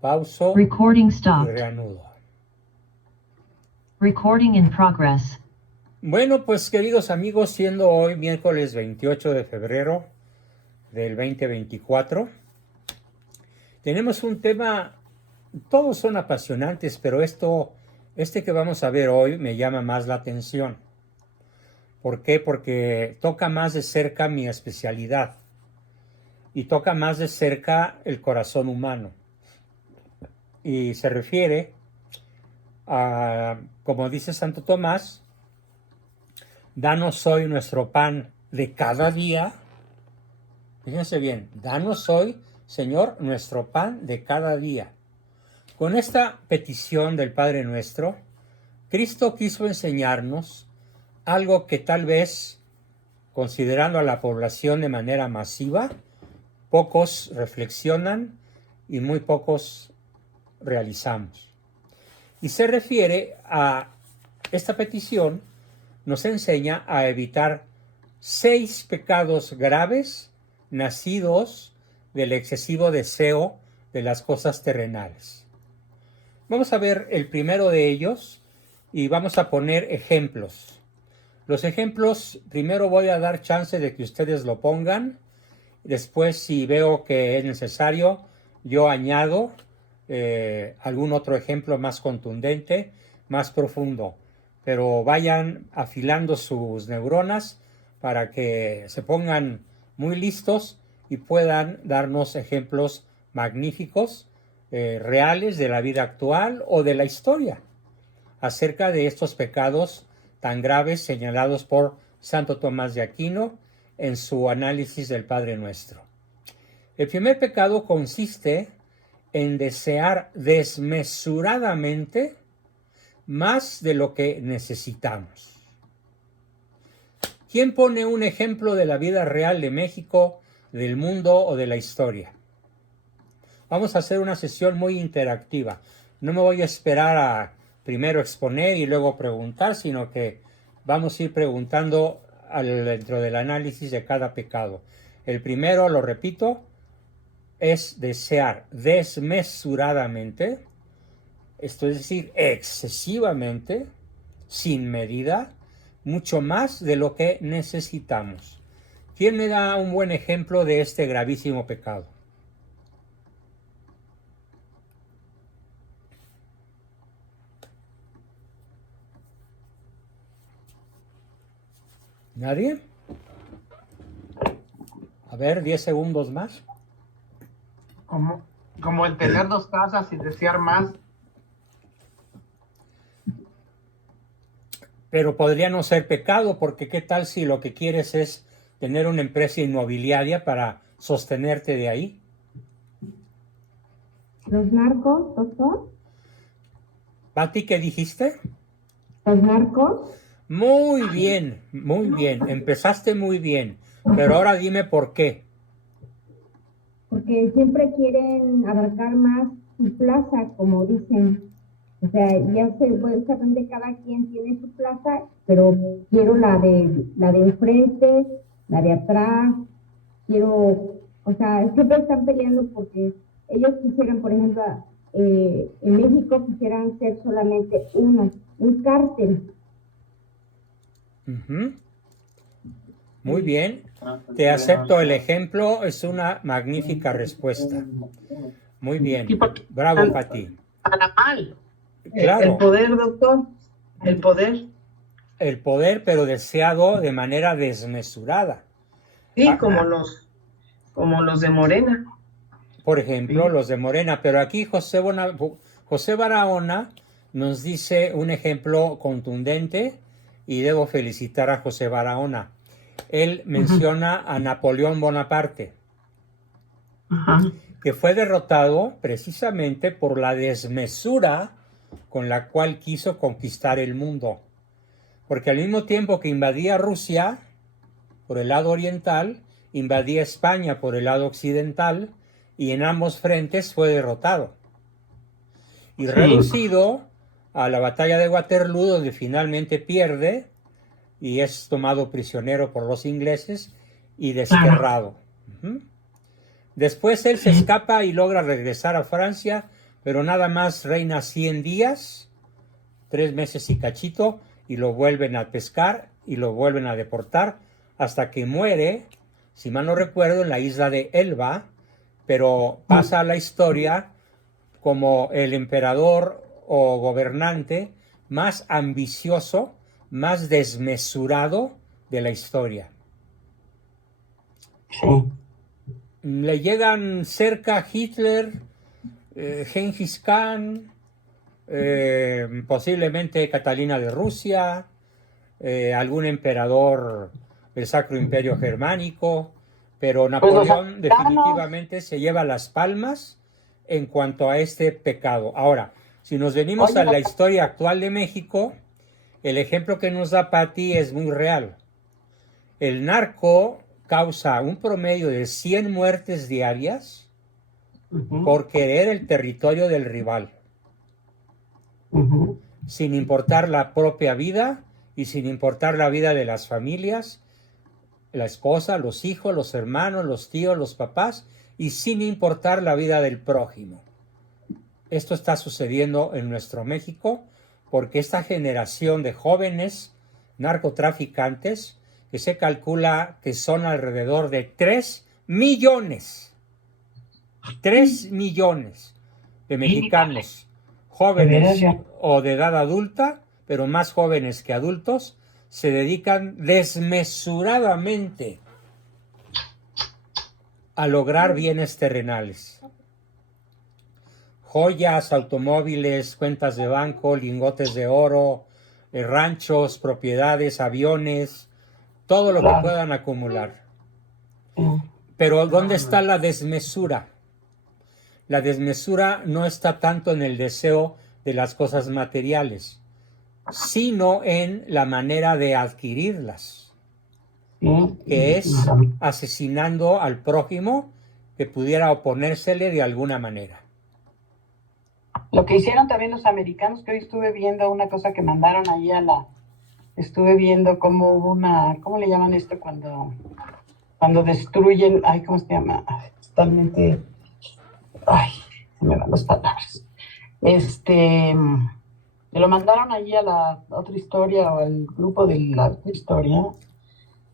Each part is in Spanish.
Pauso Recording y stopped. reanudo. Recording in progress. Bueno, pues queridos amigos, siendo hoy miércoles 28 de febrero del 2024, tenemos un tema, todos son apasionantes, pero este que vamos a ver hoy me llama más la atención. ¿Por qué? Porque toca más de cerca mi especialidad y toca más de cerca el corazón humano. Y se refiere a, como dice Santo Tomás, danos hoy nuestro pan de cada día. Fíjense bien, danos hoy, Señor, nuestro pan de cada día. Con esta petición del Padre Nuestro, Cristo quiso enseñarnos algo que tal vez, considerando a la población de manera masiva, pocos reflexionan y muy pocos realizamos. Y se refiere a esta petición, nos enseña a evitar 6 pecados graves nacidos del excesivo deseo de las cosas terrenales. Vamos a ver el primero de ellos y vamos a poner ejemplos. Los ejemplos, primero voy a dar chance de que ustedes lo pongan. Después, si veo que es necesario, yo añado algún otro ejemplo más contundente, más profundo. Pero vayan afilando sus neuronas para que se pongan muy listos y puedan darnos ejemplos magníficos, reales de la vida actual o de la historia, acerca de estos pecados tan graves señalados por Santo Tomás de Aquino en su análisis del Padre Nuestro. El primer pecado consiste en desear desmesuradamente más de lo que necesitamos. ¿Quién pone un ejemplo de la vida real de México, del mundo o de la historia? Vamos a hacer una sesión muy interactiva. No me voy a esperar a primero exponer y luego preguntar, sino que vamos a ir preguntando dentro del análisis de cada pecado. El primero, lo repito, es desear desmesuradamente, esto es decir, excesivamente, sin medida, mucho más de lo que necesitamos. ¿Quién me da un buen ejemplo de este gravísimo pecado? ¿Nadie? A ver, 10 segundos más. Como el tener 2 casas y desear más. Pero podría no ser pecado, porque ¿qué tal si lo que quieres es tener una empresa inmobiliaria para sostenerte de ahí? ¿Los narcos, doctor? Pati, ¿qué dijiste? ¿Los narcos? Muy bien, empezaste muy bien, pero ahora dime por qué. Porque siempre quieren abarcar más su plaza, como dicen. O sea, ya saben de cada quien tiene su plaza, pero quiero la de enfrente, la de atrás, quiero, o sea, siempre están peleando porque ellos quisieran, por ejemplo, en México quisieran ser solamente uno, un cártel. Muy bien, te acepto el ejemplo, es una magnífica respuesta. Muy bien, bravo Pati. Para mal. Claro. El poder, doctor, el poder. El poder, pero deseado de manera desmesurada. Sí, como los de Morena. Por ejemplo, sí, los de Morena, pero aquí José Barahona nos dice un ejemplo contundente y debo felicitar a José Barahona. Él menciona a Napoleón Bonaparte, que fue derrotado precisamente por la desmesura con la cual quiso conquistar el mundo. Porque al mismo tiempo que invadía Rusia por el lado oriental, invadía España por el lado occidental, y en ambos frentes fue derrotado. Y sí, reducido a la batalla de Waterloo, donde finalmente pierde y es tomado prisionero por los ingleses y desterrado. Después él se escapa y logra regresar a Francia pero nada más reina 100 días, 3 meses y cachito, y lo vuelven a pescar y lo vuelven a deportar hasta que muere, si mal no recuerdo, en la isla de Elba, pero pasa a la historia como el emperador o gobernante más ambicioso, más desmesurado de la historia. Sí. Le llegan cerca Hitler, Genghis Khan, posiblemente Catalina de Rusia, algún emperador del Sacro Imperio Germánico, pero Napoleón definitivamente se lleva las palmas en cuanto a este pecado. Ahora, si nos venimos a la historia actual de México, el ejemplo que nos da Patti es muy real. El narco causa un promedio de 100 muertes diarias por querer el territorio del rival, sin importar la propia vida y sin importar la vida de las familias, la esposa, los hijos, los hermanos, los tíos, los papás, y sin importar la vida del prójimo. Esto está sucediendo en nuestro México porque esta generación de jóvenes narcotraficantes, que se calcula que son alrededor de 3 millones de mexicanos jóvenes o de edad adulta, pero más jóvenes que adultos, se dedican desmesuradamente a lograr bienes terrenales. Joyas, automóviles, cuentas de banco, lingotes de oro, ranchos, propiedades, aviones, todo lo que puedan acumular. Pero ¿dónde está la desmesura? La desmesura no está tanto en el deseo de las cosas materiales, sino en la manera de adquirirlas, que es asesinando al prójimo que pudiera oponérsele de alguna manera. Lo que hicieron también los americanos, que hoy estuve viendo una cosa que mandaron ahí estuve viendo cómo hubo ¿cómo le llaman esto cuando destruyen, ¿cómo se llama? Totalmente, se me van las palabras. Me lo mandaron allí a la otra historia o al grupo de la otra historia.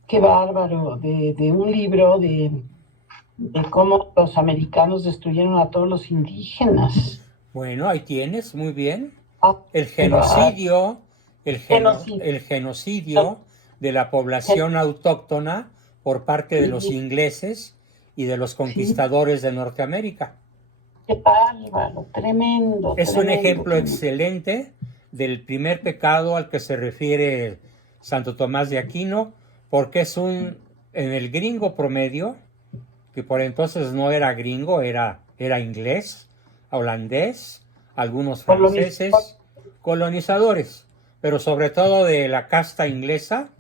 Qué bárbaro, de un libro de cómo los americanos destruyeron a todos los indígenas. Bueno, ahí tienes, muy bien. El genocidio de la población autóctona por parte de los ingleses y de los conquistadores de Norteamérica. Qué bárbaro, tremendo. Es un ejemplo excelente del primer pecado al que se refiere Santo Tomás de Aquino, porque es en el gringo promedio, que por entonces no era gringo, era inglés, holandés, algunos franceses, colonizadores, pero sobre todo de la casta inglesa,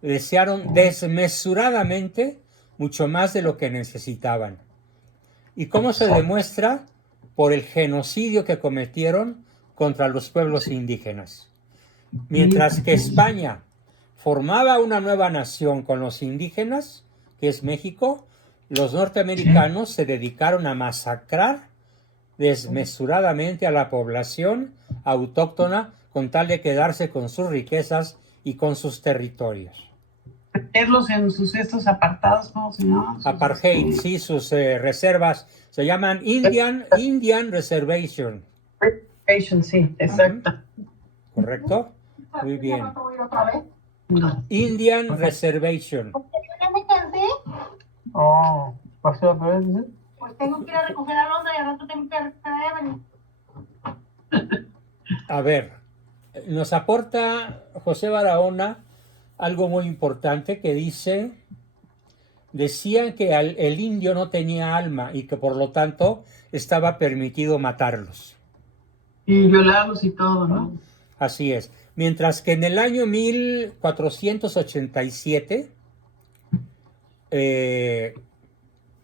desearon desmesuradamente mucho más de lo que necesitaban. ¿Y cómo se demuestra? Por el genocidio que cometieron contra los pueblos indígenas. Mientras que España formaba una nueva nación con los indígenas, que es México, los norteamericanos se dedicaron a masacrar desmesuradamente a la población autóctona con tal de quedarse con sus riquezas y con sus territorios. Meterlos en sus estos apartados, ¿cómo se llama? Apartheid, sí, sus reservas se llaman Indian Reservation. Reservation, sí, exacto. ¿Correcto? Muy bien. Indian Reservation. Ya me cansé, ¿pasó otra vez? pues tengo que ir a recoger a Londra y al rato tengo que recoger a Evelyn. A ver, nos aporta José Barahona algo muy importante que decían que el indio no tenía alma y que por lo tanto estaba permitido matarlos. Y violarlos y todo, ¿no? Así es. Mientras que en el año 1487,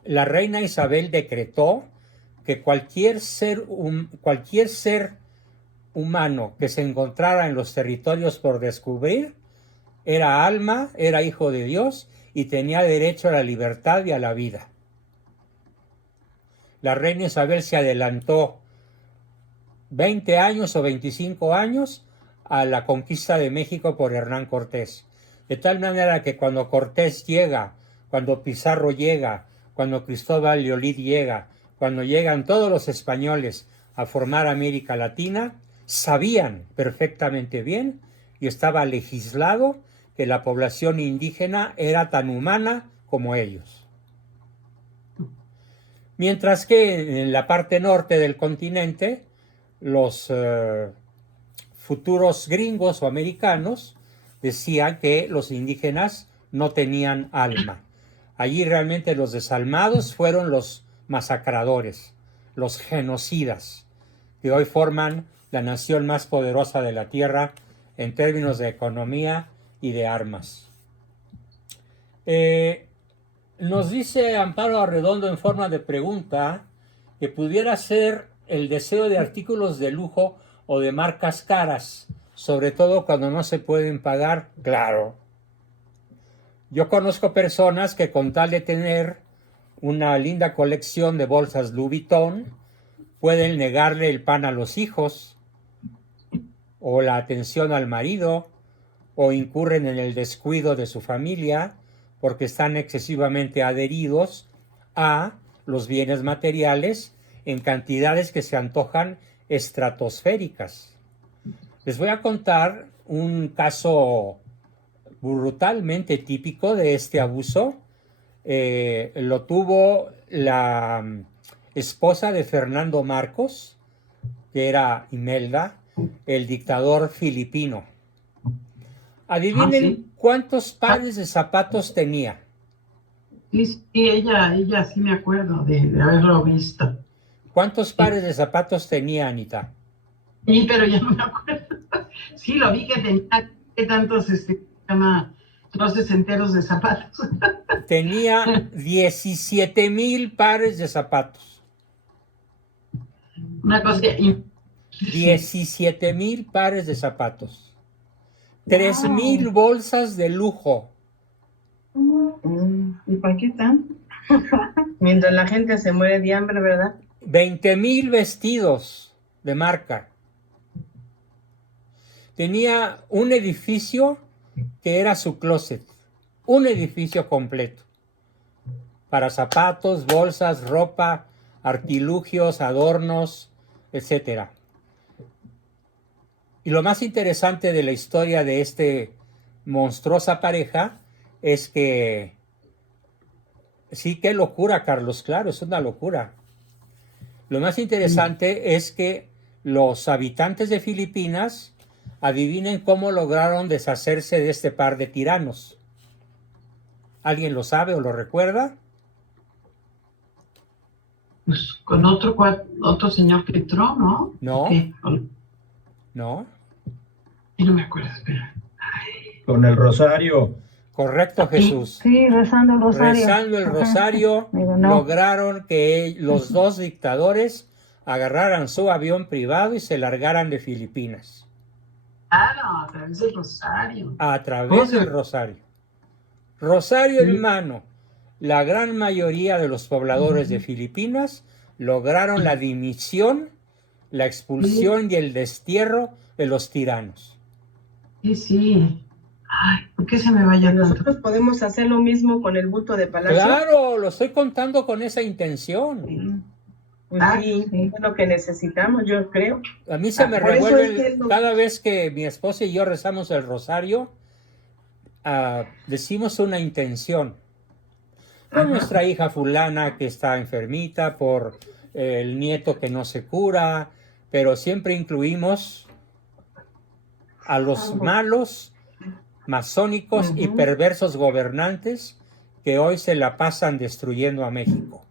la reina Isabel decretó que cualquier ser humano que se encontrara en los territorios por descubrir era alma, era hijo de Dios y tenía derecho a la libertad y a la vida. La reina Isabel se adelantó 20 años o 25 años a la conquista de México por Hernán Cortés. De tal manera que cuando Cortés llega, cuando Pizarro llega, cuando Cristóbal de Olid llega, cuando llegan todos los españoles a formar América Latina, sabían perfectamente bien y estaba legislado que la población indígena era tan humana como ellos. Mientras que en la parte norte del continente, los futuros gringos o americanos decían que los indígenas no tenían alma. Allí realmente los desalmados fueron los masacradores, los genocidas, que hoy forman la nación más poderosa de la Tierra en términos de economía y de armas. Nos dice Amparo Arredondo en forma de pregunta que pudiera ser el deseo de artículos de lujo o de marcas caras, sobre todo cuando no se pueden pagar. Claro. Yo conozco personas que con tal de tener una linda colección de bolsas Louis Vuitton, pueden negarle el pan a los hijos, o la atención al marido, o incurren en el descuido de su familia, porque están excesivamente adheridos a los bienes materiales en cantidades que se antojan estratosféricas. Les voy a contar un caso brutalmente típico de este abuso. Lo tuvo la esposa de Fernando Marcos, que era Imelda, el dictador filipino. Adivinen ¿sí? cuántos pares de zapatos tenía. Sí, ella sí me acuerdo de haberlo visto. ¿Cuántos pares de zapatos tenía, Anita? Sí, pero ya no me acuerdo. Sí, lo vi que tenía tantos, troces enteros de zapatos. Tenía 17,000 pares de zapatos. Una cosa. 17,000 pares de zapatos. 3,000 bolsas de lujo. ¿Y para qué tan? Mientras la gente se muere de hambre, ¿verdad? 20,000 vestidos de marca. Tenía un edificio que era su closet. Un edificio completo. Para zapatos, bolsas, ropa, artilugios, adornos, etc. Y lo más interesante de la historia de esta monstruosa pareja es que sí, qué locura, Carlos, claro, es una locura. Lo más interesante es que los habitantes de Filipinas adivinen cómo lograron deshacerse de este par de tiranos. ¿Alguien lo sabe o lo recuerda? Pues con otro señor que entró, ¿no? No. ¿Qué? No. Y no me acuerdo, espera. Con el rosario. Correcto, Jesús. Sí, rezando el rosario. Rezando el rosario, Me ganó. lograron que los dos dictadores agarraran su avión privado y se largaran de Filipinas. Claro, a través del rosario. A través del rosario. Rosario en mano. La gran mayoría de los pobladores de Filipinas lograron la dimisión, la expulsión y el destierro de los tiranos. Sí, sí. Ay, ¿por qué se me vaya tanto? Nosotros podemos hacer lo mismo con el bulto de palacio. Claro, lo estoy contando con esa intención. Pues sí, sí. es lo que necesitamos, yo creo. A mí se me por eso revuelve es que cada vez que mi esposa y yo rezamos el rosario, decimos una intención. Por nuestra hija fulana que está enfermita, por el nieto que no se cura, pero siempre incluimos a los malos, masónicos y perversos gobernantes que hoy se la pasan destruyendo a México.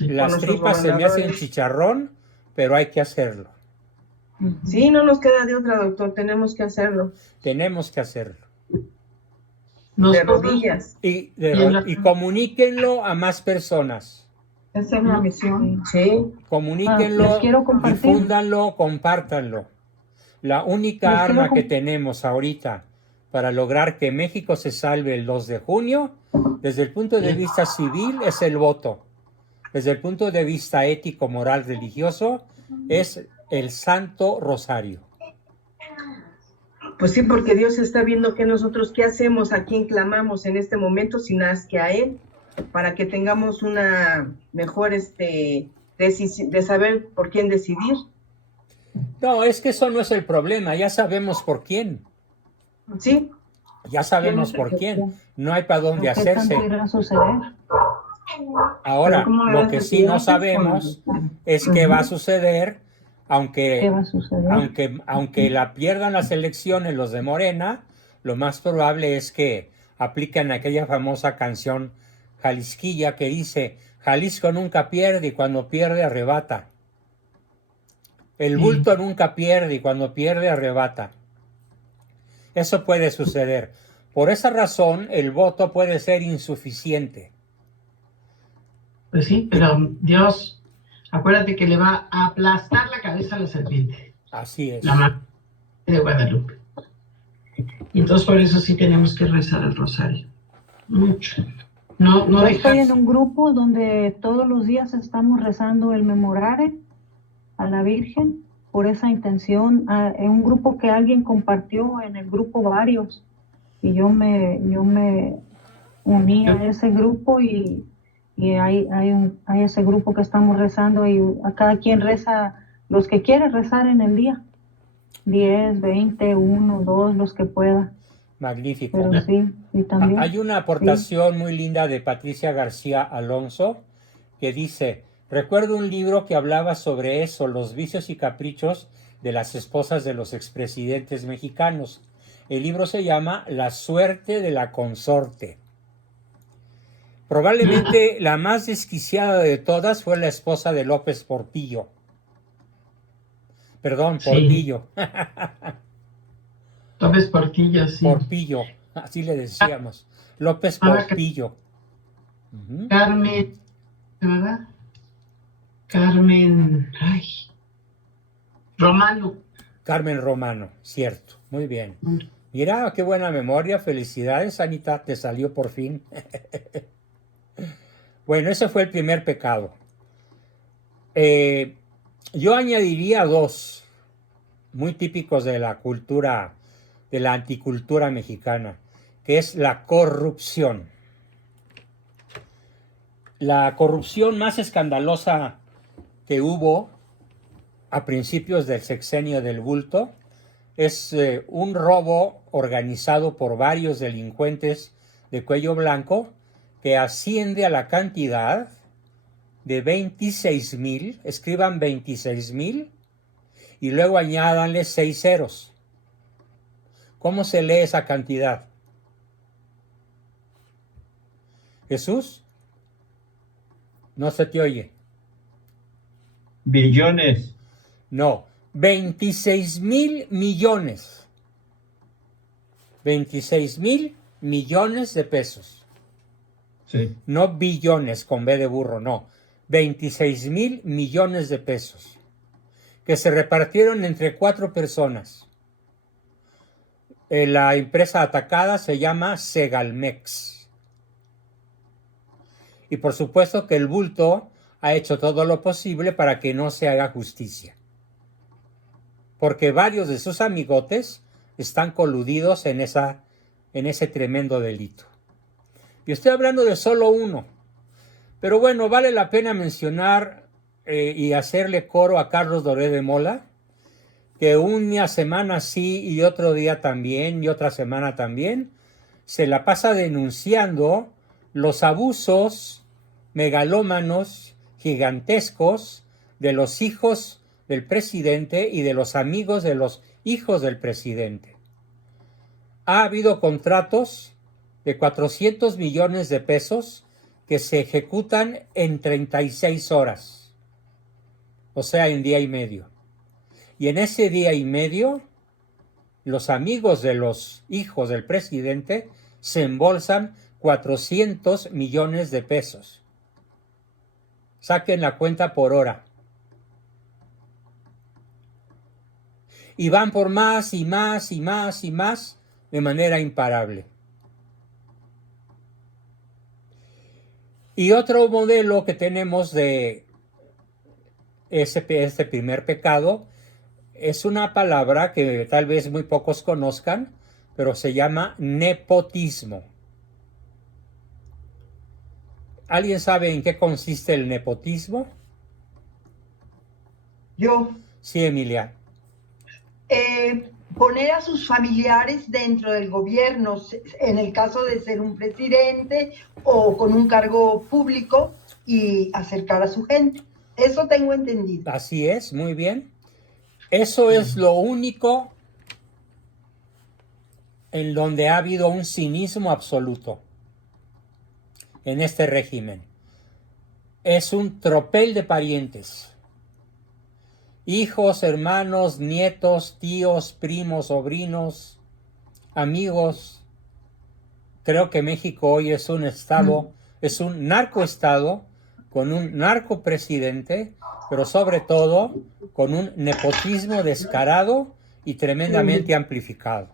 Las Con nuestros tripas se me hacen gobernadores. chicharrón, pero hay que hacerlo. Sí, no nos queda de otra, doctor, tenemos que hacerlo. Tenemos que hacerlo. De Nosotros- rodillas. Y comuníquenlo a más personas. Esa es la misión. Sí. Comuníquenlo, les quiero compartir. difúndanlo, compártanlo. La única Les quiero arma que tenemos ahorita para lograr que México se salve el 2 de junio, desde el punto de vista civil, es el voto. Desde el punto de vista ético, moral, religioso, es el Santo Rosario. Pues sí, porque Dios está viendo que nosotros qué hacemos, a quién clamamos en este momento, sin más que a Él, para que tengamos una mejor de saber por quién decidir. No, es que eso no es el problema, ya sabemos por quién. Sí, Ya sabemos por quién. No hay para dónde ¿Qué tanto hacerse. irá a suceder? Ahora, ¿cómo le lo vas que a sí no decir? sabemos es qué va a suceder, ¿Qué va a suceder? aunque la pierdan las elecciones los de Morena, lo más probable es que apliquen aquella famosa canción jalisquilla que dice, Jalisco nunca pierde y cuando pierde arrebata. El bulto nunca pierde y cuando pierde arrebata. Eso puede suceder. Por esa razón, el voto puede ser insuficiente. Pues sí, pero Dios, acuérdate que le va a aplastar la cabeza a la serpiente, Así es. la madre de Guadalupe. Y entonces por eso sí tenemos que rezar el rosario. Mucho. No Yo estoy dejarse. en un grupo donde todos los días estamos rezando el Memorare a la Virgen por esa intención. En un grupo que alguien compartió, en el grupo varios, y yo me uní a ese grupo y hay ese grupo que estamos rezando y a cada quien reza los que quiere rezar en el día. 10, 20, 1, 2, los que pueda. Magnífico. Pero sí, y también. Hay una aportación muy linda de Patricia García Alonso que dice, recuerdo un libro que hablaba sobre eso, los vicios y caprichos de las esposas de los expresidentes mexicanos. El libro se llama La suerte de la consorte. Probablemente la más desquiciada de todas fue la esposa de López Portillo. Perdón, Sí. Portillo. López Portillo, sí. Porpillo, así le decíamos. López Portillo. Ujú. Carmen, ¿verdad? Carmen, ay, Romano. Carmen Romano, cierto. Muy bien. Mira, qué buena memoria. Felicidades, Anita, te salió por fin. Bueno, ese fue el primer pecado. Yo añadiría dos, muy típicos de la cultura, de la anticultura mexicana, que es la corrupción. La corrupción más escandalosa que hubo a principios del sexenio del bulto es un robo organizado por varios delincuentes de cuello blanco que asciende a la cantidad de 26,000, escriban 26,000 y luego añádanle 6 ceros. ¿Cómo se lee esa cantidad? Jesús, no se te oye. Billones. No, 26,000 millones. 26,000 millones de pesos. Sí. No billones con B de burro, no. 26,000 millones de pesos. Que se repartieron entre 4 personas. La empresa atacada se llama Segalmex. Y por supuesto que el bulto ha hecho todo lo posible para que no se haga justicia. Porque varios de sus amigotes están coludidos en ese tremendo delito. Y estoy hablando de solo uno. Pero bueno, vale la pena mencionar y hacerle coro a Carlos Doré de Mola, que una semana sí y otro día también y otra semana también, se la pasa denunciando los abusos megalómanos gigantescos de los hijos del presidente y de los amigos de los hijos del presidente. Ha habido contratos de 400 millones de pesos que se ejecutan en 36 horas, o sea, en día y medio. Y en ese día y medio, los amigos de los hijos del presidente se embolsan 400 millones de pesos. Saquen la cuenta por hora. Y van por más y más y más y más de manera imparable. Y otro modelo que tenemos de este primer pecado Es una palabra que tal vez muy pocos conozcan, pero se llama nepotismo. ¿Alguien sabe en qué consiste el nepotismo? Yo, Sí, Emilia. poner a sus familiares dentro del gobierno, en el caso de ser un presidente o con un cargo público, y acercar a su gente. Eso tengo entendido. Así es, muy bien. Eso es lo único en donde ha habido un cinismo absoluto en este régimen. Es un tropel de parientes. Hijos, hermanos, nietos, tíos, primos, sobrinos, amigos. Creo que México hoy es un estado, es un narcoestado con un narcopresidente, pero sobre todo con un nepotismo descarado y tremendamente amplificado.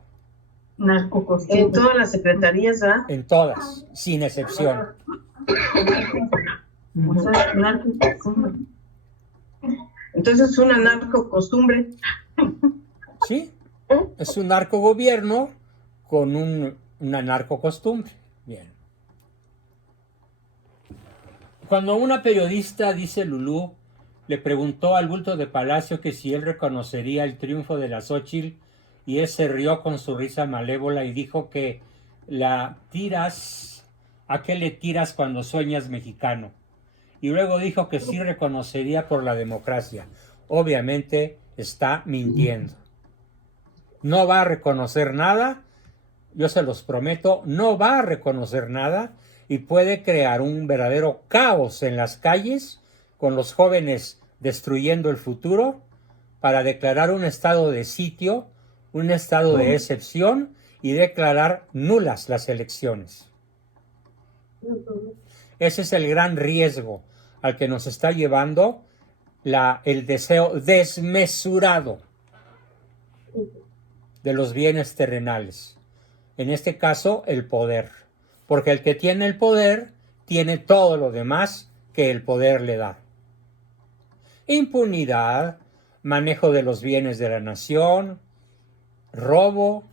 En todas las secretarías, ¿ah? En todas, sin excepción. O sea, narcocostumbre. Entonces es una narcocostumbre. Sí, es un narcogobierno con una narcocostumbre. Bien. Cuando una periodista, dice Lulú, le preguntó al bulto de Palacio que si él reconocería el triunfo de la Xóchitl, y él se rió con su risa malévola y dijo que ¿a qué le tiras cuando sueñas mexicano? Y luego dijo que sí reconocería por la democracia. Obviamente está mintiendo. No va a reconocer nada, yo se los prometo, no va a reconocer nada y puede crear un verdadero caos en las calles con los jóvenes destruyendo el futuro para declarar un estado de sitio, un estado de excepción y declarar nulas las elecciones. Ese es el gran riesgo al que nos está llevando el deseo desmesurado de los bienes terrenales. En este caso, el poder. Porque el que tiene el poder tiene todo lo demás que el poder le da. Impunidad, manejo de los bienes de la nación, robo,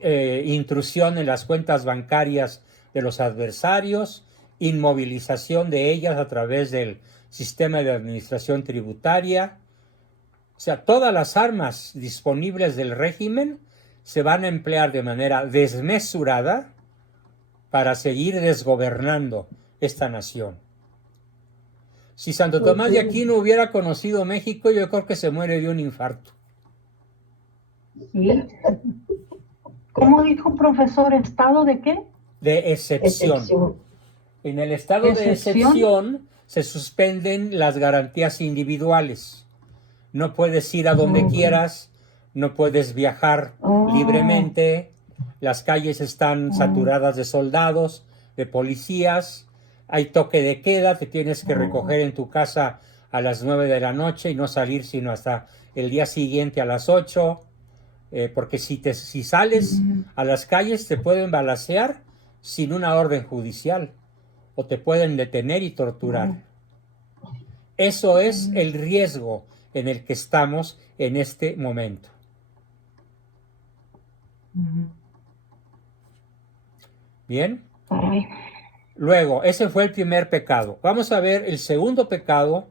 intrusión en las cuentas bancarias de los adversarios, inmovilización de ellas a través del sistema de administración tributaria. O sea, todas las armas disponibles del régimen se van a emplear de manera desmesurada para seguir desgobernando esta nación. Si Santo Tomás de Aquino hubiera conocido México, yo creo que se muere de un infarto. Sí. ¿Cómo dijo, profesor? ¿Estado de qué? De excepción. En el estado de excepción se suspenden las garantías individuales. No puedes ir a donde quieras, no puedes viajar libremente, las calles están saturadas de soldados, de policías, hay toque de queda, te tienes que recoger en tu casa a las 9 de la noche y no salir sino hasta el día siguiente a las 8, porque si sales a las calles te pueden balacear sin una orden judicial o te pueden detener y torturar. Eso es el riesgo en el que estamos en este momento. Bien. Luego, ese fue el primer pecado. Vamos a ver el segundo pecado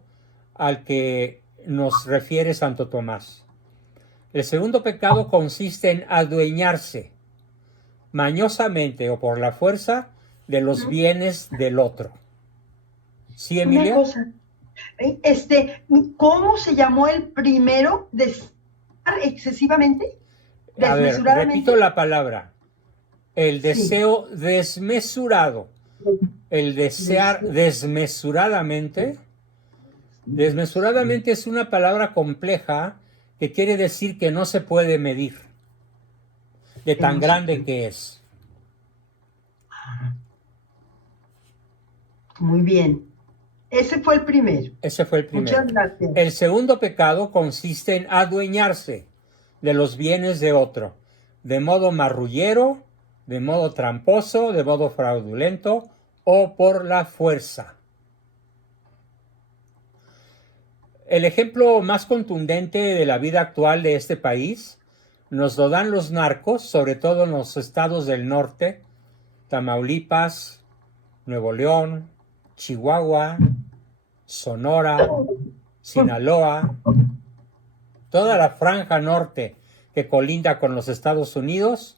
al que nos refiere Santo Tomás. El segundo pecado consiste en adueñarse mañosamente o por la fuerza de los bienes del otro. ¿Sí, Emilia? Una cosa, ¿cómo se llamó el primero? ¿Desear excesivamente? A ver, ¿Desmesuradamente? repito la palabra. El deseo desmesurado. El desear desmesuradamente. Desmesuradamente es una palabra compleja que quiere decir que no se puede medir de tan grande que es. Muy bien. Ese fue el primero. Ese fue el primero. Muchas gracias. El segundo pecado consiste en adueñarse de los bienes de otro, de modo marrullero, de modo tramposo, de modo fraudulento o por la fuerza. El ejemplo más contundente de la vida actual de este país nos lo dan los narcos, sobre todo en los estados del norte, Tamaulipas, Nuevo León, Chihuahua, Sonora, Sinaloa, toda la franja norte que colinda con los Estados Unidos.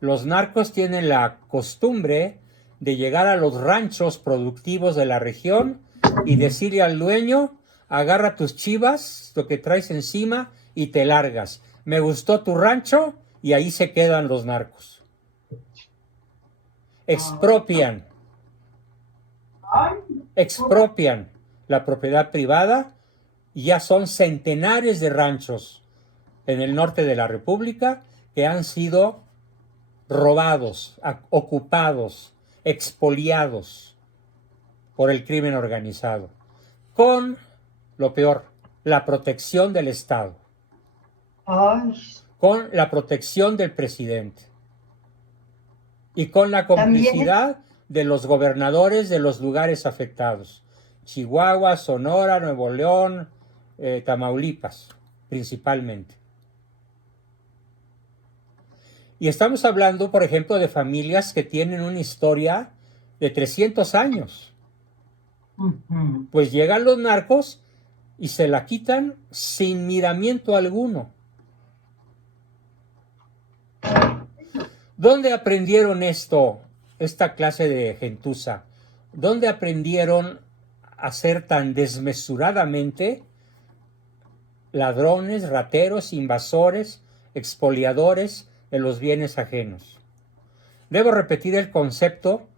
Los narcos tienen la costumbre de llegar a los ranchos productivos de la región y decirle al dueño: agarra tus chivas, lo que traes encima, y te largas. Me gustó tu rancho, y ahí se quedan los narcos. Expropian la propiedad privada, y ya son centenares de ranchos en el norte de la República que han sido robados, ocupados, expoliados por el crimen organizado, con lo peor, la protección del Estado, Ay, con la protección del presidente y con la complicidad de los gobernadores de los lugares afectados: Chihuahua, Sonora, Nuevo León, Tamaulipas, principalmente. Y estamos hablando, por ejemplo, de familias que tienen una historia de 300 años. Pues llegan los narcos y se la quitan sin miramiento alguno. ¿Dónde aprendieron esta clase de gentuza? ¿Dónde aprendieron a ser tan desmesuradamente ladrones, rateros, invasores, expoliadores de los bienes ajenos? Debo repetir el concepto,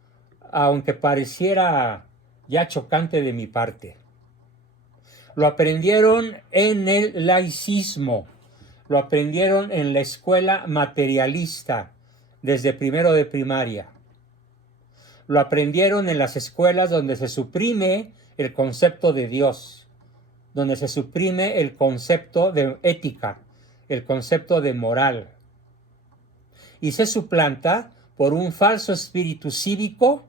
aunque pareciera ya chocante de mi parte. Lo aprendieron en el laicismo, lo aprendieron en la escuela materialista, desde primero de primaria. Lo aprendieron en las escuelas donde se suprime el concepto de Dios, donde se suprime el concepto de ética, el concepto de moral, y se suplanta por un falso espíritu cívico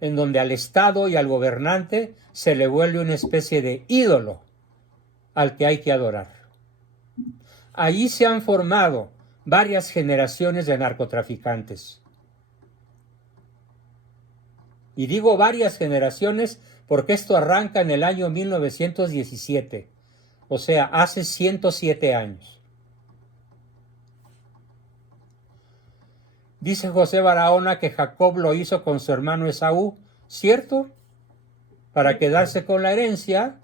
en donde al Estado y al gobernante se le vuelve una especie de ídolo al que hay que adorar. Allí se han formado varias generaciones de narcotraficantes. Y digo varias generaciones porque esto arranca en el año 1917, o sea, hace 107 años. Dice José Barahona que Jacob lo hizo con su hermano Esaú, ¿cierto? Para quedarse con la herencia,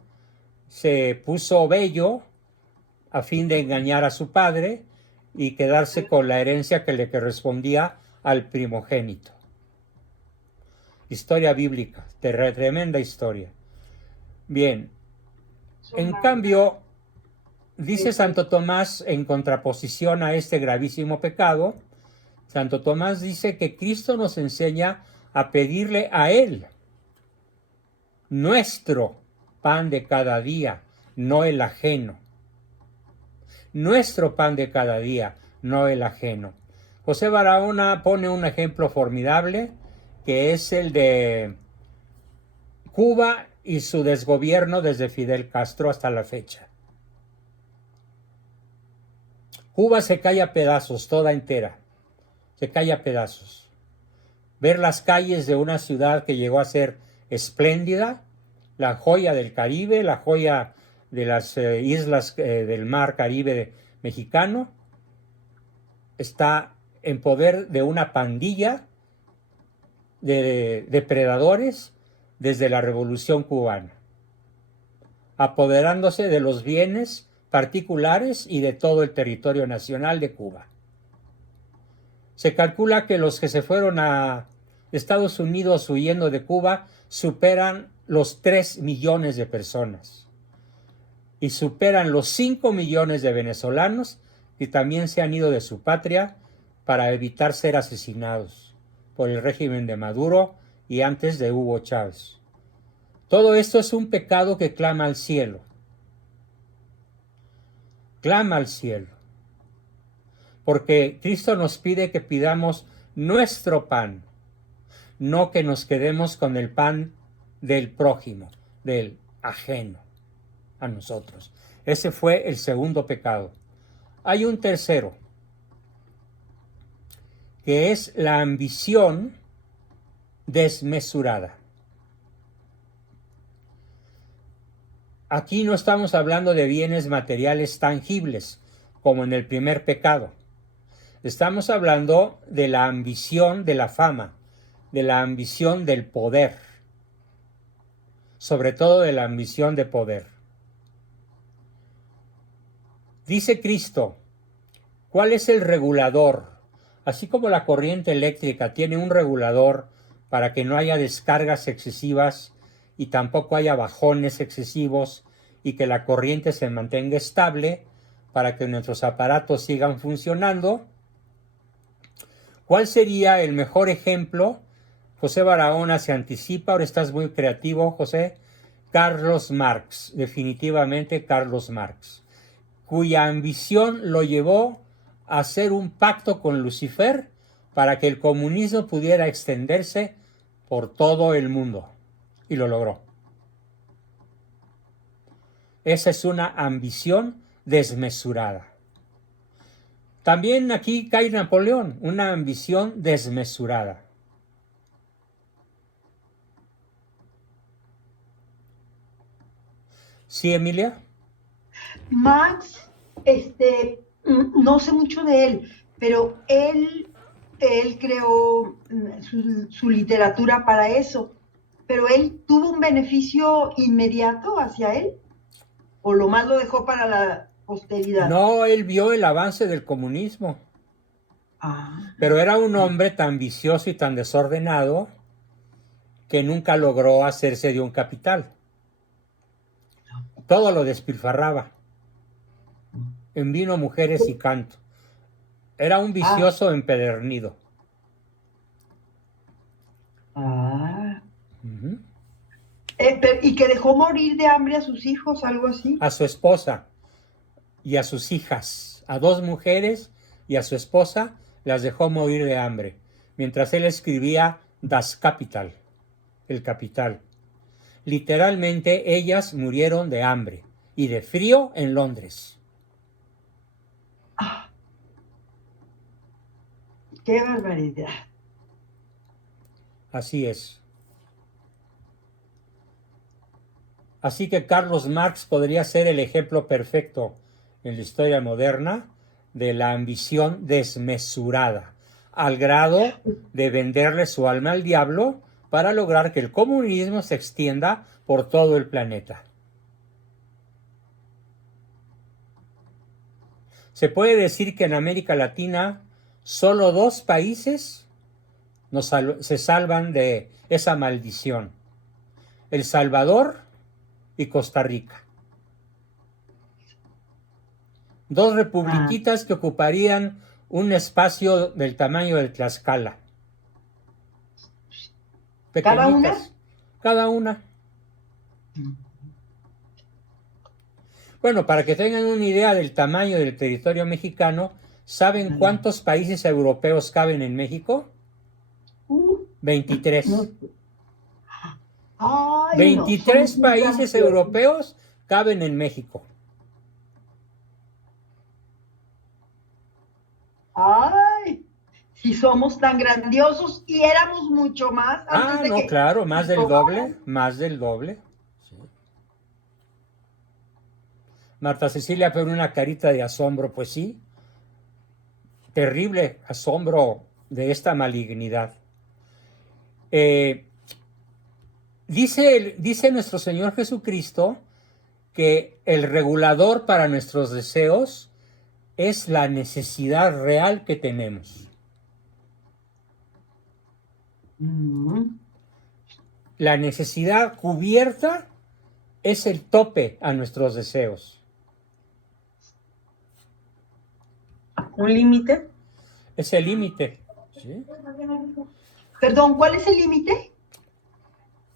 se puso bello a fin de engañar a su padre y quedarse con la herencia que le correspondía al primogénito. Historia bíblica, tremenda historia. Bien, en cambio, dice Santo Tomás, en contraposición a este gravísimo pecado, Santo Tomás dice que Cristo nos enseña a pedirle a Él nuestro pan de cada día, no el ajeno. Nuestro pan de cada día, no el ajeno. José Barahona pone un ejemplo formidable, que es el de Cuba y su desgobierno desde Fidel Castro hasta la fecha. Cuba se cae a pedazos, toda entera. Se cae a pedazos. Ver las calles de una ciudad que llegó a ser espléndida, la joya del Caribe, la joya de las islas del mar Caribe mexicano, está en poder de una pandilla de depredadores desde la Revolución Cubana, apoderándose de los bienes particulares y de todo el territorio nacional de Cuba. Se calcula que los que se fueron a Estados Unidos huyendo de Cuba superan los 3 millones de personas y superan los 5 millones de venezolanos que también se han ido de su patria para evitar ser asesinados por el régimen de Maduro y antes de Hugo Chávez. Todo esto es un pecado que clama al cielo. Clama al cielo. Porque Cristo nos pide que pidamos nuestro pan, no que nos quedemos con el pan del prójimo, del ajeno. a nosotros. Ese fue el segundo pecado. Hay un tercero, que es la ambición desmesurada. Aquí no estamos hablando de bienes materiales tangibles, como en el primer pecado. Estamos hablando de la ambición de la fama, de la ambición del poder, sobre todo de la ambición de poder. Dice Cristo, ¿cuál es el regulador? Así como la corriente eléctrica tiene un regulador para que no haya descargas excesivas y tampoco haya bajones excesivos y que la corriente se mantenga estable para que nuestros aparatos sigan funcionando. ¿Cuál sería el mejor ejemplo? José Barahona se anticipa, ahora estás muy creativo, José. Carlos Marx, definitivamente Carlos Marx, cuya ambición lo llevó a hacer un pacto con Lucifer para que el comunismo pudiera extenderse por todo el mundo. Y lo logró. Esa es una ambición desmesurada. También aquí cae Napoleón, una ambición desmesurada. ¿Sí, Emilia? Max, no sé mucho de él, pero él creó su literatura para eso. Pero él tuvo un beneficio inmediato hacia él, o lo más lo dejó para la posteridad. No, él vio el avance del comunismo. Pero era un hombre tan vicioso y tan desordenado que nunca logró hacerse de un capital. Todo lo despilfarraba en vino, mujeres y canto. Era un vicioso empedernido. ¿Y que dejó morir de hambre a sus hijos, algo así? A su esposa y a sus hijas, a 2 mujeres y a su esposa, las dejó morir de hambre, mientras él escribía Das Kapital, el capital. Literalmente ellas murieron de hambre y de frío en Londres. ¡Qué barbaridad! Así es. Así que Carlos Marx podría ser el ejemplo perfecto en la historia moderna de la ambición desmesurada, al grado de venderle su alma al diablo para lograr que el comunismo se extienda por todo el planeta. Se puede decir que en América Latina solo 2 países se salvan de esa maldición: El Salvador y Costa Rica. 2 republiquitas que ocuparían un espacio del tamaño del Tlaxcala. ¿Cada una? Cada una. Bueno, para que tengan una idea del tamaño del territorio mexicano, ¿saben cuántos países europeos caben en México? 23. Ay, 23 no, países europeos caben en México. Ay, si somos tan grandiosos y éramos mucho más. Claro, más del doble, más del doble. Sí. Marta Cecilia pone una carita de asombro, pues sí. Terrible asombro de esta malignidad. Dice nuestro Señor Jesucristo que el regulador para nuestros deseos es la necesidad real que tenemos. La necesidad cubierta es el tope a nuestros deseos. ¿Un límite? Es el límite. ¿Sí? Perdón, ¿cuál es el límite?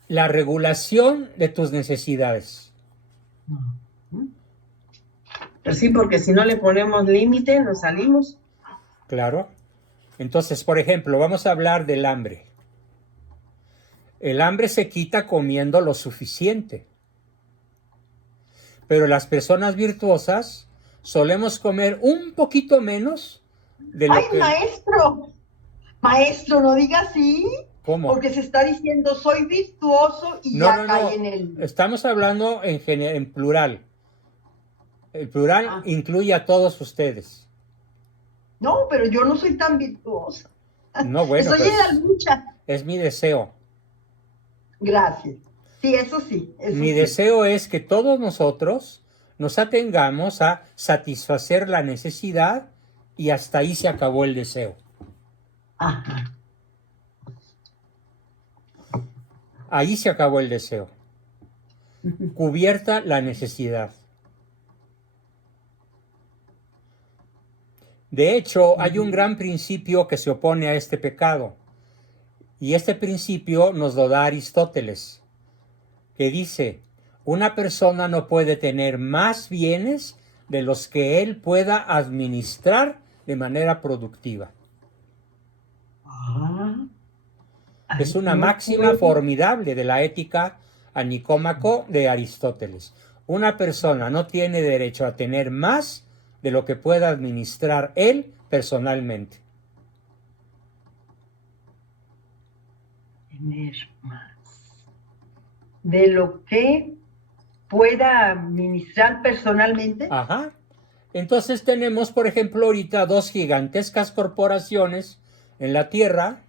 La regulación de tus necesidades. Pues sí, porque si no le ponemos límite, nos salimos. Claro. Entonces, por ejemplo, vamos a hablar del hambre. El hambre se quita comiendo lo suficiente. Pero las personas virtuosas solemos comer un poquito menos de lo Ay, que... maestro, no diga así, ¿Cómo? porque se está diciendo soy virtuoso y No, ya no, cae no. en el... Estamos hablando en plural. El plural Ah. incluye a todos ustedes. No, pero yo no soy tan virtuosa. No, bueno, Estoy en la pues lucha. es mi deseo. Gracias. Sí, eso sí. Mi deseo es que todos nosotros nos atengamos a satisfacer la necesidad y hasta ahí se acabó el deseo. Ajá. Ahí se acabó el deseo. Cubierta la necesidad. De hecho, hay un gran principio que se opone a este pecado. Y este principio nos lo da Aristóteles, que dice, una persona no puede tener más bienes de los que él pueda administrar de manera productiva. Es una máxima formidable de la ética a Nicómaco de Aristóteles. Una persona no tiene derecho a tener más de lo que pueda administrar él personalmente. Tener más de lo que pueda administrar personalmente. Ajá. Entonces tenemos, por ejemplo, ahorita dos gigantescas corporaciones en la Tierra.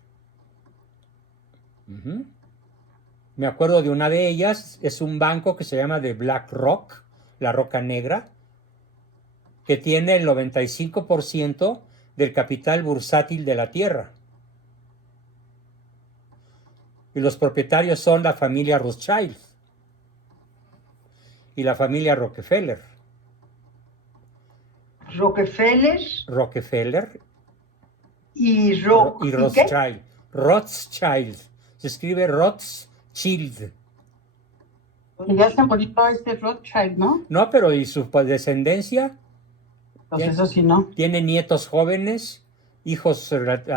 Me acuerdo de una de ellas, es un banco que se llama de BlackRock, la Roca Negra, que tiene el 95% del capital bursátil de la Tierra. Y los propietarios son la familia Rothschild y la familia Rockefeller. Rockefeller y Rothschild. Rothschild. Se escribe Rothschild. Y ya se murió este Rothschild, ¿no? No, pero ¿y su descendencia? Pues eso sí, no. Tiene nietos jóvenes, hijos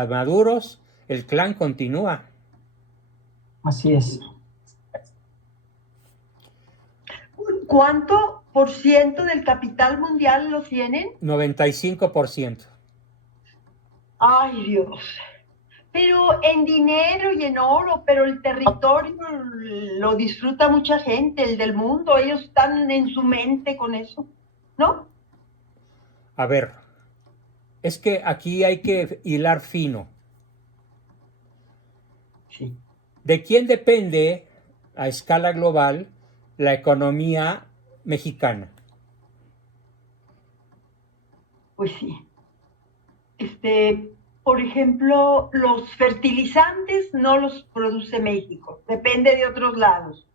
maduros, el clan continúa. Así es. ¿Cuánto por ciento del capital mundial lo tienen? 95%. Ay, Dios. Pero en dinero y en oro, pero el territorio lo disfruta mucha gente, el del mundo, ellos están en su mente con eso, ¿no? A ver, es que aquí hay que hilar fino. Sí. ¿De quién depende a escala global la economía mexicana? Pues sí. Por ejemplo, los fertilizantes no los produce México, depende de otros lados.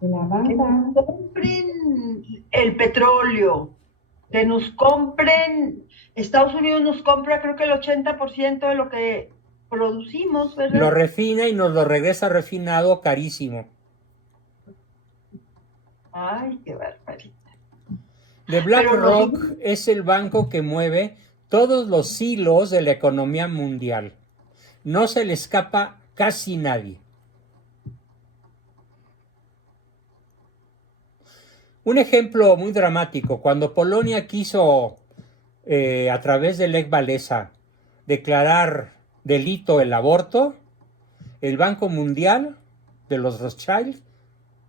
La Que banca. nos compren el petróleo, que nos compren, Estados Unidos nos compra creo que el 80% de lo que producimos, ¿verdad? Lo refina y nos lo regresa refinado carísimo. Ay, qué barbaridad. De BlackRock es el banco que mueve todos los hilos de la economía mundial. No se le escapa casi nadie. Un ejemplo muy dramático, cuando Polonia quiso, a través de Lech Walesa, declarar delito el aborto, el Banco Mundial de los Rothschild,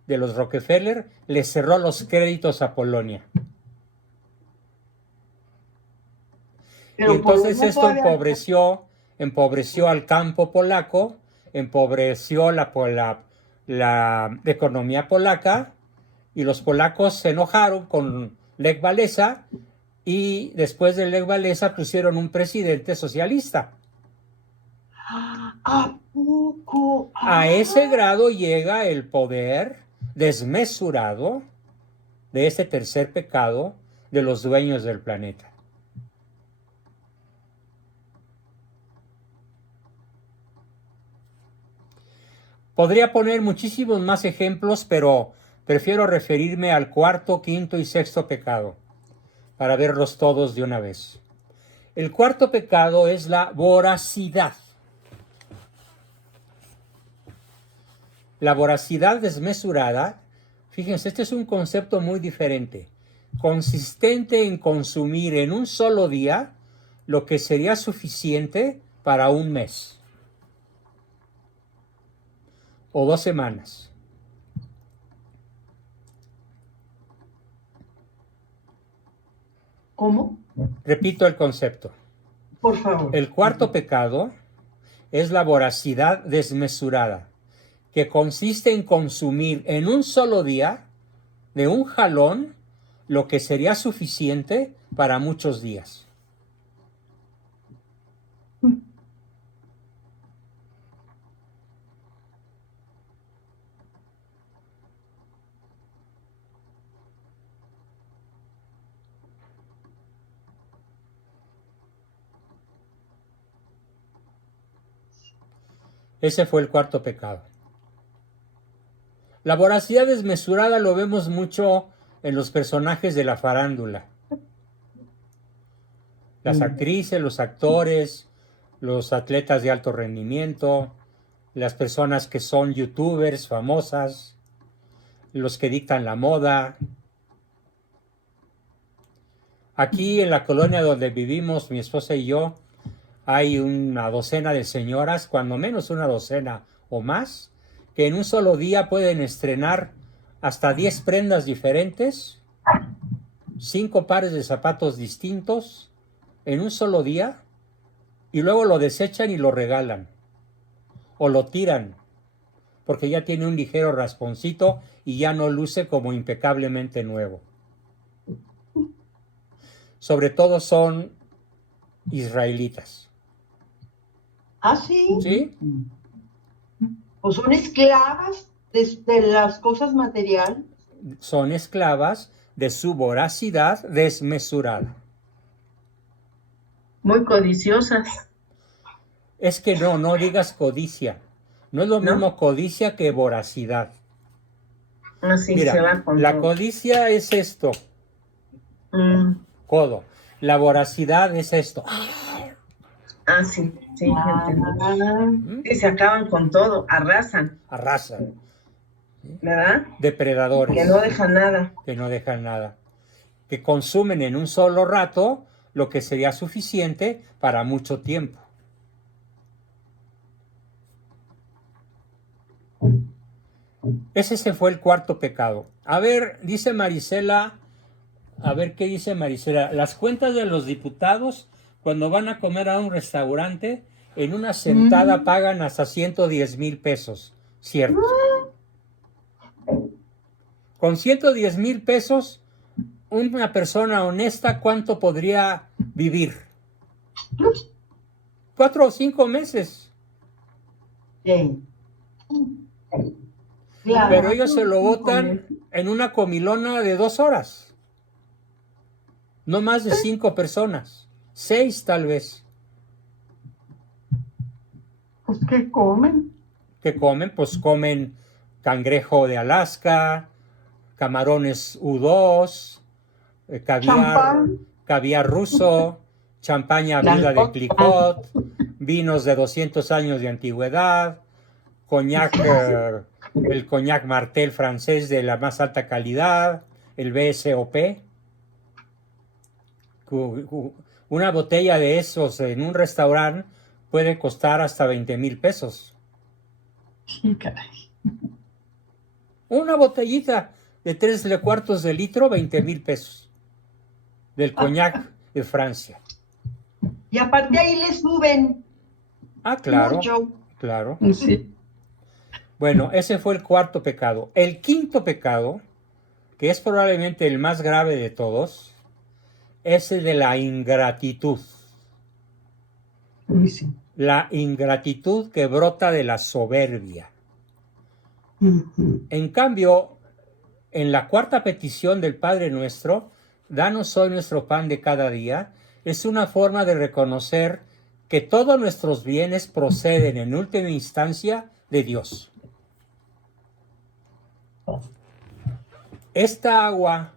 de los Rockefeller, le cerró los créditos a Polonia. Pero y entonces Polonia esto todavía... empobreció al campo polaco, empobreció la economía polaca, y los polacos se enojaron con Lech Walesa, y después de Lech Walesa pusieron un presidente socialista. ¿A poco? A ese grado llega el poder desmesurado de este tercer pecado de los dueños del planeta. Podría poner muchísimos más ejemplos, pero prefiero referirme al cuarto, quinto y sexto pecado, para verlos todos de una vez. El cuarto pecado es la voracidad. La voracidad desmesurada, fíjense, este es un concepto muy diferente, consistente en consumir en un solo día lo que sería suficiente para un mes o 2 semanas. ¿Cómo? Repito el concepto. Por favor. El cuarto pecado es la voracidad desmesurada, que consiste en consumir en un solo día, de un jalón, lo que sería suficiente para muchos días. Ese fue el cuarto pecado. La voracidad desmesurada lo vemos mucho en los personajes de la farándula. Las actrices, los actores, los atletas de alto rendimiento, las personas que son youtubers famosas, los que dictan la moda. Aquí en la colonia donde vivimos, mi esposa y yo, hay una docena de señoras, cuando menos una docena o más, que en un solo día pueden estrenar hasta 10 prendas diferentes, 5 pares de zapatos distintos en un solo día, y luego lo desechan y lo regalan o lo tiran porque ya tiene un ligero rasponcito y ya no luce como impecablemente nuevo. Sobre todo son israelitas. ¿Ah, sí? ¿Sí? Pues son esclavas de las cosas materiales. Son esclavas de su voracidad desmesurada. Muy codiciosas. Es que no digas codicia. No es lo mismo codicia que voracidad. Así Mira, se va con la todo. codicia es esto. Codo. La voracidad es esto. Ah, sí, sí, entendí. Sí, se acaban con todo, arrasan. Arrasan. ¿Verdad? Depredadores. Que no dejan nada. Que no dejan nada. Que consumen en un solo rato lo que sería suficiente para mucho tiempo. Ese fue el cuarto pecado. A ver, dice Marisela, a ver qué dice Marisela. Las cuentas de los diputados, cuando van a comer a un restaurante, en una sentada pagan hasta 110,000 pesos. ¿Cierto? Con 110,000 pesos, una persona honesta, ¿cuánto podría vivir? 4 o 5 meses. Sí. Claro. Pero ellos se lo botan en una comilona de 2 horas. No más de 5 personas. 6 tal vez. Pues, ¿qué comen? ¿Qué comen? Pues comen cangrejo de Alaska, camarones U2, caviar ruso, champaña viuda de Clicquot, vinos de 200 años de antigüedad, coñac, el coñac Martel francés de la más alta calidad, el BSOP. Una botella de esos en un restaurante puede costar hasta 20,000 pesos. Sí, caray. Una botellita de 3/4 de litro, 20,000 pesos. Del coñac de Francia. Y aparte ahí le suben. Ah, claro. Mucho. Claro. Sí. Bueno, ese fue el cuarto pecado. El quinto pecado, que es probablemente el más grave de todos, es el de la ingratitud. Sí. La ingratitud que brota de la soberbia. En cambio, en la cuarta petición del Padre Nuestro, danos hoy nuestro pan de cada día, es una forma de reconocer que todos nuestros bienes proceden en última instancia de Dios. Esta agua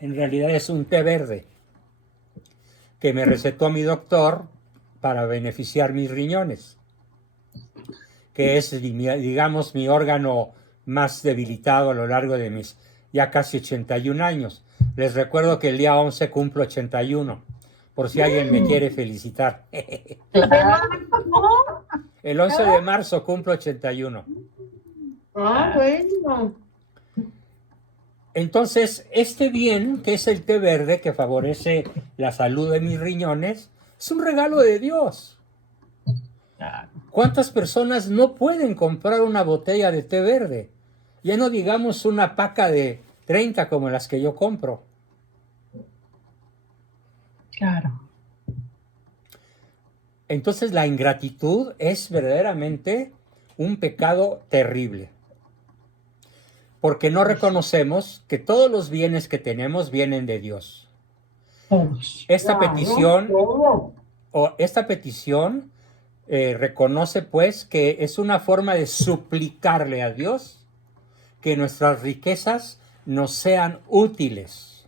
en realidad es un té verde que me recetó mi doctor para beneficiar mis riñones. que es, digamos, mi órgano más debilitado a lo largo de mis ya casi 81 años. Les recuerdo que el día 11 cumplo 81, por si alguien me quiere felicitar. El 11 de marzo cumplo 81. Ah, bueno. Entonces, este bien, que es el té verde, que favorece la salud de mis riñones, es un regalo de Dios. ¿Cuántas personas no pueden comprar una botella de té verde? Ya no digamos una paca de 30 como las que yo compro. Claro. Entonces, la ingratitud es verdaderamente un pecado terrible. Porque no reconocemos que todos los bienes que tenemos vienen de Dios. Todos. Esta Claro, petición, todo. reconoce pues que es una forma de suplicarle a Dios que nuestras riquezas nos sean útiles.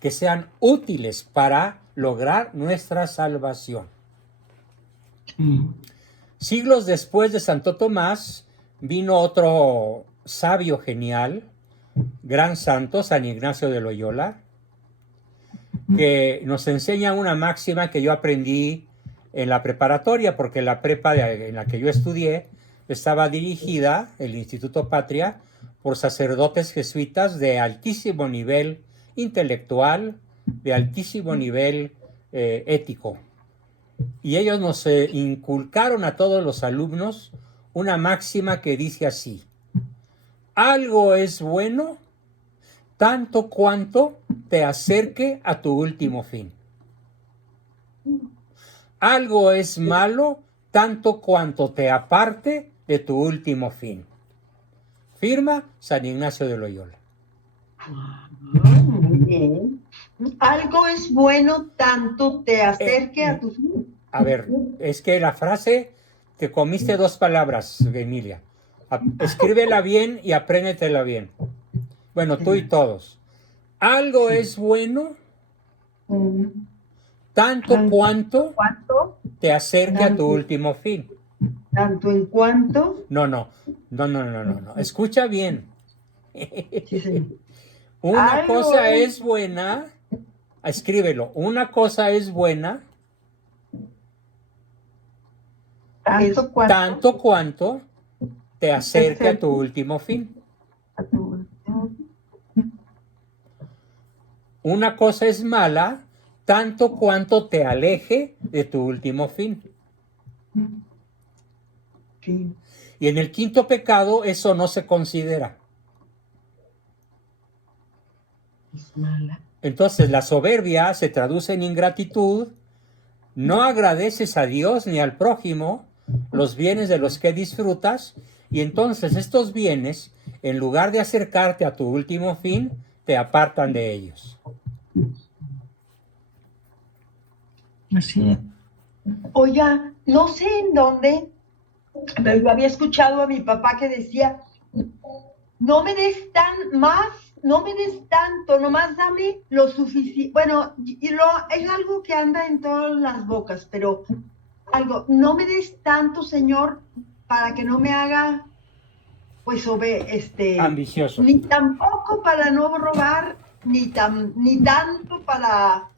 Que sean útiles para lograr nuestra salvación. Siglos después de Santo Tomás, vino otro sabio genial, gran santo, San Ignacio de Loyola, que nos enseña una máxima que yo aprendí en la preparatoria, porque la prepa en la que yo estudié estaba dirigida, el Instituto Patria, por sacerdotes jesuitas de altísimo nivel intelectual, de altísimo nivel ético. Y ellos nos inculcaron a todos los alumnos una máxima que dice así: algo es bueno tanto cuanto te acerque a tu último fin. Algo es malo tanto cuanto te aparte de tu último fin. Firma San Ignacio de Loyola. Muy bien. Algo es bueno tanto te acerque a tu fin. A ver, es que la frase, te comiste dos palabras, Emilia. Escríbela bien y apréndetela bien. Bueno, tú y todos. Algo es bueno tanto cuanto te acerque a tu último fin. Tanto en cuanto. No. Escucha bien. Sí, señor. Una Algo cosa es- es buena. Escríbelo. Una cosa es buena Tanto cuanto. tanto cuanto te acerque a tu último fin. Una cosa es mala tanto cuanto te aleje de tu último fin. Sí. Y en el quinto pecado eso no se considera. Es mala. Entonces la soberbia se traduce en ingratitud. No agradeces a Dios ni al prójimo los bienes de los que disfrutas, y entonces estos bienes, en lugar de acercarte a tu último fin, te apartan de ellos. Así es. Oiga, no sé en dónde, pero yo había escuchado a mi papá que decía, no me des no me des tanto, nomás dame lo suficiente. Bueno, es algo que anda en todas las bocas, pero algo, no me des tanto, Señor, para que no me haga, pues, Ambicioso. ni tampoco para no robar, ni tanto para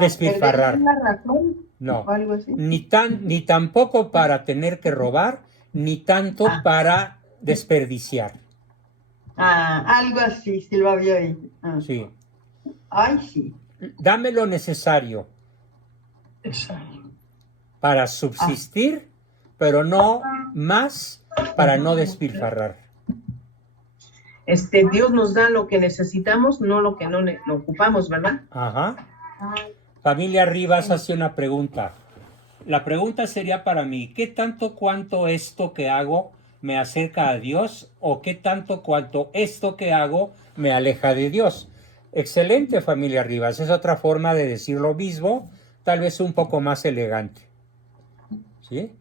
Despilfarrar. perder la razón. No, O algo así. ni tampoco para tener que robar, ni tanto para desperdiciar. Algo así, sí lo había oído. Sí. Ay, sí. Dame lo necesario Exacto. para subsistir, pero no más para no despilfarrar. Dios nos da lo que necesitamos, no lo que no ocupamos, ¿verdad? Ajá. Familia Rivas hace una pregunta. La pregunta sería para mí: ¿qué tanto cuanto esto que hago me acerca a Dios, o qué tanto cuanto esto que hago me aleja de Dios? Excelente, familia Rivas. Es otra forma de decir lo mismo, tal vez un poco más elegante. ¿Sí?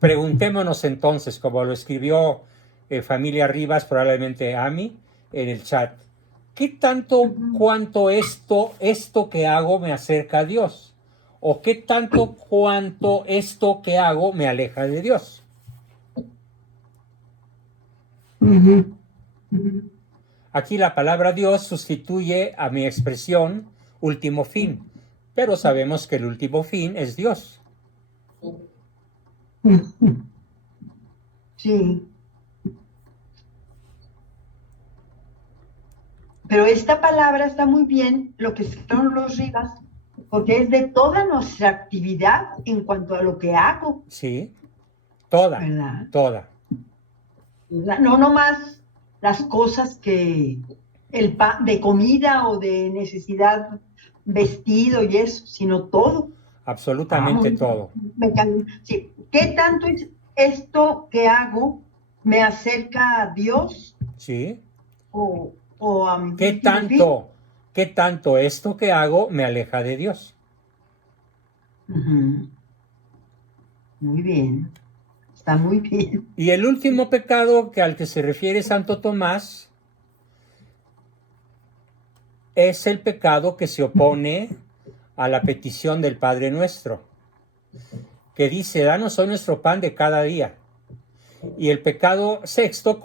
Preguntémonos entonces, como lo escribió familia Rivas, probablemente Ami, en el chat: ¿qué tanto cuanto esto que hago me acerca a Dios? ¿O qué tanto cuanto esto que hago me aleja de Dios? Aquí la palabra Dios sustituye a mi expresión último fin, pero sabemos que el último fin es Dios. Sí. Pero esta palabra está muy bien, lo que escribieron los Rivas, porque es de toda nuestra actividad en cuanto a lo que hago. Sí, toda, ¿verdad? toda. No nomás las cosas que de comida o de necesidad, vestido y eso, sino todo. Absolutamente todo. Sí. ¿Qué tanto es esto que hago me acerca a Dios? Sí. O a mi ¿Qué tanto esto que hago me aleja de Dios? Muy bien. Está muy bien. Y el último pecado al que se refiere Santo Tomás es el pecado que se opone a la petición del Padre Nuestro, que dice, danos hoy nuestro pan de cada día. Y el pecado sexto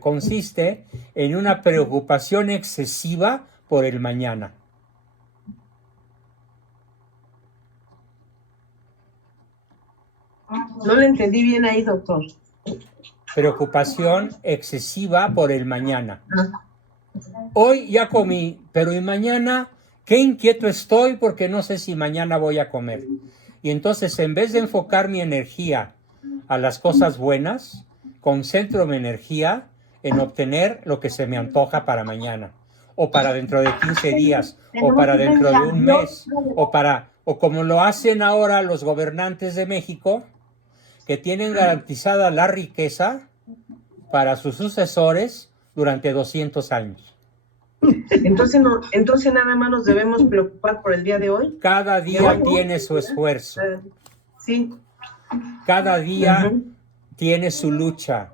consiste en una preocupación excesiva por el mañana. No le entendí bien ahí, doctor. Preocupación excesiva por el mañana. Hoy ya comí, pero ¿y mañana? Qué inquieto estoy porque no sé si mañana voy a comer. Y entonces, en vez de enfocar mi energía a las cosas buenas, concentro mi energía en obtener lo que se me antoja para mañana, o para dentro de 15 días, o para dentro de un mes, o como lo hacen ahora los gobernantes de México, que tienen garantizada la riqueza para sus sucesores durante 200 años. Entonces nada más nos debemos preocupar por el día de hoy. Cada día tiene su esfuerzo. Sí. Cada día tiene su lucha.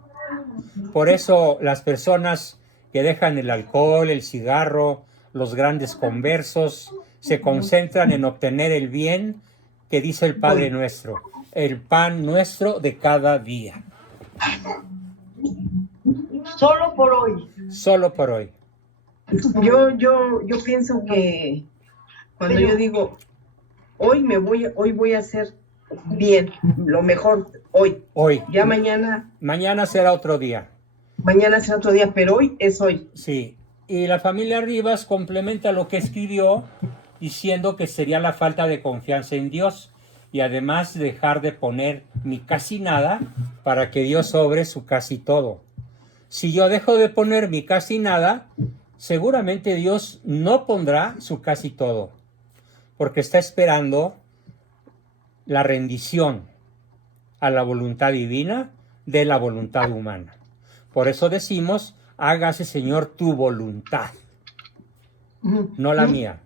Por eso las personas que dejan el alcohol, el cigarro, los grandes conversos, se concentran en obtener el bien que dice el Padre Nuestro, el pan nuestro de cada día. Solo por hoy. Solo por hoy. Yo pienso que cuando yo digo hoy voy a hacer bien, lo mejor hoy. Ya mañana será otro día. Mañana será otro día, pero hoy es hoy. Sí. Y la familia Rivas complementa lo que escribió diciendo que sería la falta de confianza en Dios y además dejar de poner mi casi nada para que Dios obre su casi todo. Si yo dejo de poner mi casi nada, seguramente Dios no pondrá su casi todo, porque está esperando la rendición a la voluntad divina de la voluntad humana. Por eso decimos, hágase, Señor, tu voluntad, no la mía.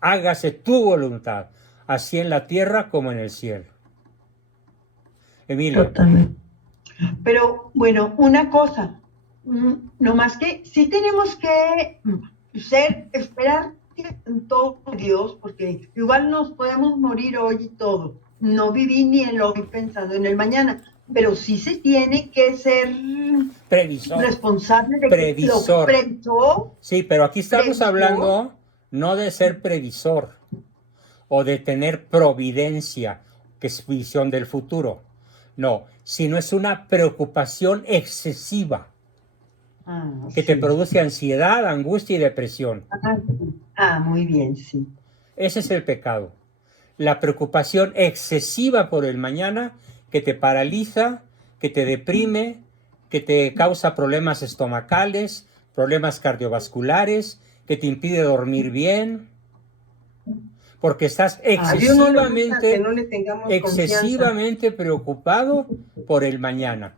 Hágase tu voluntad, así en la tierra como en el cielo. Emilio. Totalmente. Pero, bueno, una cosa, no más que sí tenemos que esperar en todo Dios, porque igual nos podemos morir hoy y todo. No viví ni el hoy pensando en el mañana, pero sí se tiene que ser responsable de previsor. Previsor. Sí, pero aquí estamos hablando no de ser previsor o de tener providencia, que es visión del futuro. No, sino es una preocupación excesiva que te produce ansiedad, angustia y depresión. Muy bien, sí. Ese es el pecado. La preocupación excesiva por el mañana que te paraliza, que te deprime, que te causa problemas estomacales, problemas cardiovasculares, que te impide dormir bien, porque estás excesivamente preocupado por el mañana.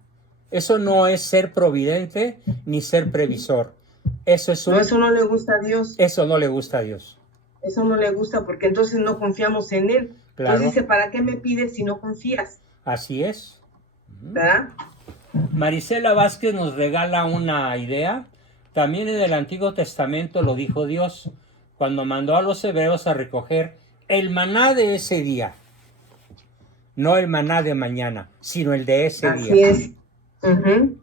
Eso no es ser providente ni ser previsor. Eso no le gusta a Dios. Eso no le gusta a Dios. Eso no le gusta porque entonces no confiamos en Él. Claro. Entonces dice, ¿para qué me pides si no confías? Así es. ¿Verdad? Marisela Vázquez nos regala una idea. También en el Antiguo Testamento lo dijo Dios cuando mandó a los hebreos a recoger el maná de ese día. No el maná de mañana, sino el de ese día. Así es. Ujú.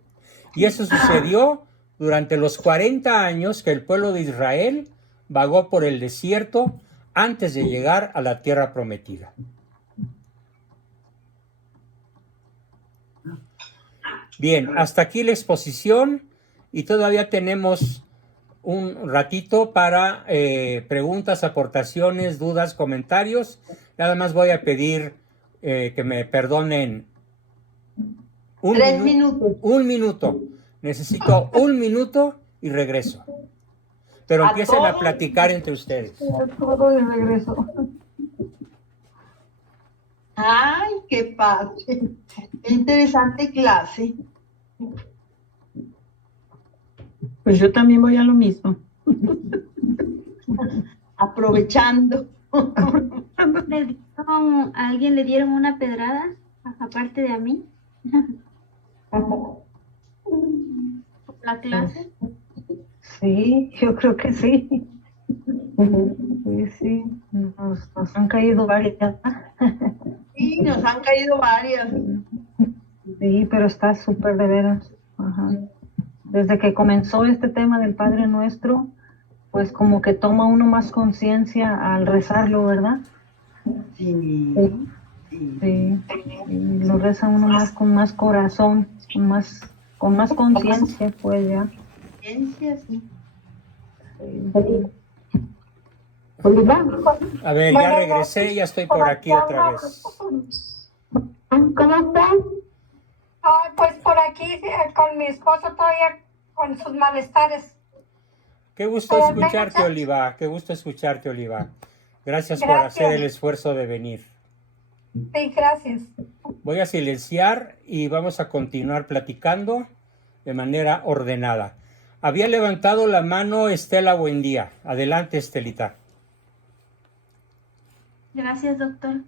Y eso sucedió durante los 40 años que el pueblo de Israel vagó por el desierto antes de llegar a la tierra prometida. Bien, hasta aquí la exposición y todavía tenemos un ratito para preguntas, aportaciones, dudas, comentarios. Nada más voy a pedir que me perdonen 3 minutos. Un minuto. Necesito 1 minuto y regreso. Pero ¿A empiecen a todos? platicar entre ustedes. Todo de regreso. Ay, qué padre. Qué interesante clase. Pues yo también voy a lo mismo. Aprovechando. ¿A alguien le dieron una pedrada? Aparte de a mí. ¿La clase? Sí, yo creo que sí. Sí, sí. Nos han caído varias. Sí, nos han caído varias. Sí, pero está súper de veras. Ajá. Desde que comenzó este tema del Padre Nuestro, pues como que toma uno más conciencia al rezarlo, ¿verdad? Sí. Sí. Y lo reza uno más con más corazón, con más conciencia, pues ya. Ciencia, sí. A ver, ya regresé, ya estoy por aquí otra vez. ¿Cómo estás? Ay, pues por aquí con mi esposo todavía con sus malestares. Qué gusto escucharte, Oliva. Qué gusto escucharte, Oliva. Gracias por hacer el esfuerzo de venir. Sí, gracias. Voy a silenciar y vamos a continuar platicando de manera ordenada. Había levantado la mano Estela Buendía. Adelante, Estelita. Gracias, doctor.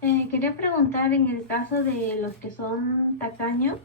Quería preguntar en el caso de los que son tacaños,